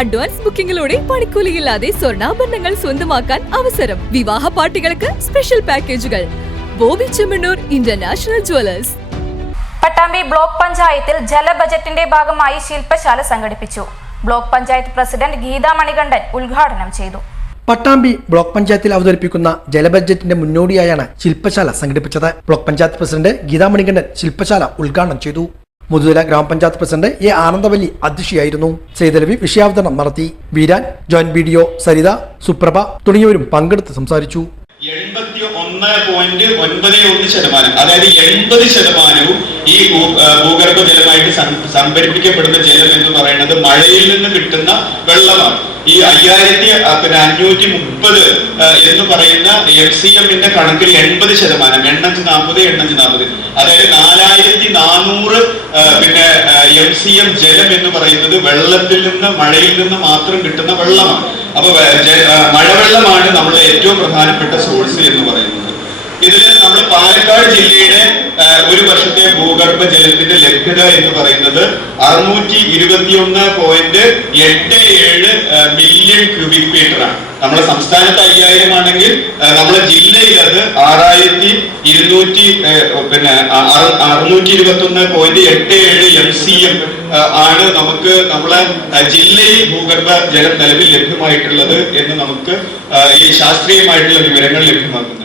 Advance ബുക്കിംഗിലൂടെ പണിക്കൂലിയില്ലാതെ സ്വർണാഭരണങ്ങൾ സ്വന്തമാക്കാൻ അവസരം. വിവാഹ പാർട്ടികൾക്ക് സ്പെഷ്യൽ പാക്കേജുകൾ. Boby Chemmanur international jewellers. Pattambi block പഞ്ചായത്തിൽ ജലബജറ്റിന്റെ ഭാഗമായി ശില്പശാല സംഘടിപ്പിച്ചു. ബ്ലോക്ക് പഞ്ചായത്ത് പ്രസിഡന്റ് ഗീതാ മണികണ്ഠൻ ഉദ്ഘാടനം ചെയ്തു. പട്ടാമ്പി ബ്ലോക്ക് പഞ്ചായത്തിൽ അവതരിപ്പിക്കുന്ന ജലബഡ്ജറ്റിന്റെ മുന്നോടിയായാണ് ശില്പശാല സംഘടിപ്പിച്ചത്. ബ്ലോക്ക് പഞ്ചായത്ത് പ്രസിഡന്റ് ഗീതാ മണികണ്ഠൻ ശില്പശാല ഉദ്ഘാടനം ചെയ്തു. മുതുതല ഗ്രാമപഞ്ചായത്ത് പ്രസിഡന്റ് എ ആനന്ദവല്ലി അധ്യക്ഷയായിരുന്നു. സെയ്തലവി വിഷയാവതരണം നടത്തി. Veeran joint B D O Saritha Suprabha തുടങ്ങിയവരും പങ്കെടുത്ത് സംസാരിച്ചു. ഒന്ന് പോയിന്റ് ഒൻപത് ഒന്ന് ശതമാനം അതായത് എൺപത് ശതമാനവും ഈ ഭൂഗർഭ ജലമായിട്ട് സംഭരിപ്പിക്കപ്പെടുന്ന ജലം എന്ന് പറയുന്നത് മഴയിൽ നിന്ന് കിട്ടുന്ന വെള്ളമാണ്. ഈ അയ്യായിരത്തി പിന്നെ അഞ്ഞൂറ്റി മുപ്പത് എന്ന് പറയുന്ന എഫ് സി എമ്മിന്റെ കണക്കിൽ എൺപത് ശതമാനം എണ്ണഞ്ച് നാൽപ്പത് എണ്ണഞ്ച് നാൽപ്പത്. അതായത് നാലായിരത്തി നാനൂറ് പിന്നെ എം സി എം ജലം എന്ന് പറയുന്നത് വെള്ളത്തിൽ നിന്ന് മഴയിൽ നിന്ന് മാത്രം കിട്ടുന്ന വെള്ളമാണ്. അപ്പൊ മഴവെള്ളമാണ് നമ്മുടെ ഏറ്റവും പ്രധാനപ്പെട്ട സോഴ്സ് എന്ന് പറയുന്നത്. പാലക്കാട് ജില്ലയുടെ ഒരു വർഷത്തെ ഭൂഗർഭ ജലത്തിന്റെ ലഭ്യത എന്ന് പറയുന്നത് അറുന്നൂറ്റി ഇരുപത്തിയൊന്ന് പോയിന്റ് എട്ട് ഏഴ് മില്യൺ ക്യൂബിക് മീറ്റർ ആണ് നമ്മുടെ സംസ്ഥാനത്ത് അയ്യായിരം ആണെങ്കിൽ നമ്മുടെ ജില്ലയിൽ അത് ആറായിരത്തി ഇരുന്നൂറ്റി പിന്നെ അറുന്നൂറ്റി ഇരുപത്തി ഒന്ന് പോയിന്റ് എട്ട് ഏഴ് എം സി എം ആണ് നമുക്ക് നമ്മളെ ജില്ലയിൽ ഭൂഗർഭ ജലം നിലവിൽ ലഭ്യമായിട്ടുള്ളത് എന്ന് നമുക്ക് ഈ ശാസ്ത്രീയമായിട്ടുള്ള വിവരങ്ങൾ ലഭ്യമാക്കുന്നത്